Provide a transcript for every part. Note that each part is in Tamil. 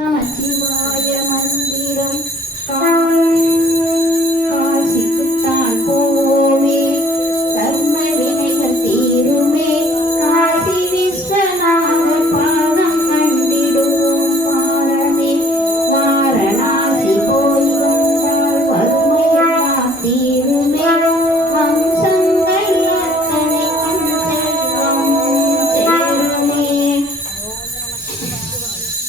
நமச்சிவாய மந்திரம் காசிக்குத்தான் போவோமே, கர்ம வினைகள் தீருமே, காசி விஸ்வநாதர் பாதம் கண்டிடுவோம் வாரமே. வாரணாசி போய் வந்தால் வறுமையெல்லாம் தீருமே, வம்சங்கள் அத்தனைக்கும் செல்வம் சேருமே.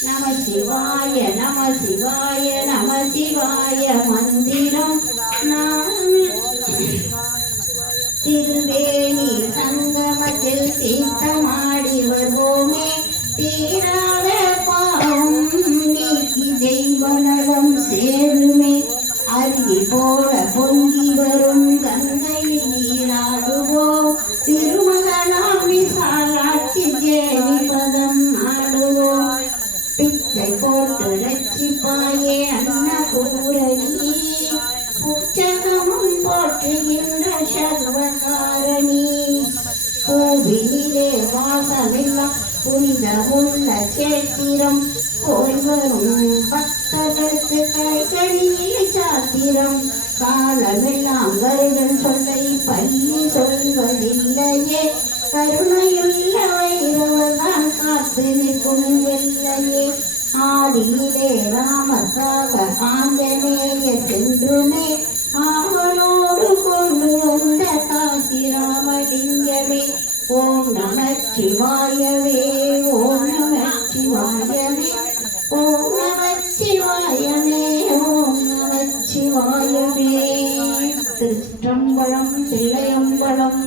நம சிவாய நம சிவாய நம சிவாய மந்திரம் திருவேணி சங்கமத்தில் தீர்த்தமாடி வருவோமே, தீராத பாவம் நீக்கி தெய்வ நலம் சேருமே. அருவி போல பொங்கி வரும் கங்கையில் நீராடுவோம், திருமகளாம் விசாலாட்சி தேவி பதம் ஆடுவோம். பிச்சை போட்டு ரட்சிப்பாயே அன்னபூரணி, பூச்சகமும் போற்றுகின்ற சர்வகாரணி. பூவிலே வாசமெல்லாம் புனிதமுள்ள சேத்திரம், போய் வரும் பக்தர்களுக்கு கைகளிலே சாத்திரம். காலமெல்லாம் வருடன் சொல்லை பள்ளி சொல்வதில்லையே, கருணையுள்ள வைரவர்தான் காத்து நிற்கும் வெள்ளையே. ஆதியிலே ராமர்காக ஆஞ்சநேயர் சென்றுமே, ஆவலோடு கொண்டு வந்த காசி ராமலிங்கமே. ஓம் நமச்சிவாயவே ஓம் நமச்சிவாயவே ஓம் நமச்சிவாயவே ஓம் நமச்சிவாயவே. திருச்சிற்றம்பலம் தில்லையம்பலம்.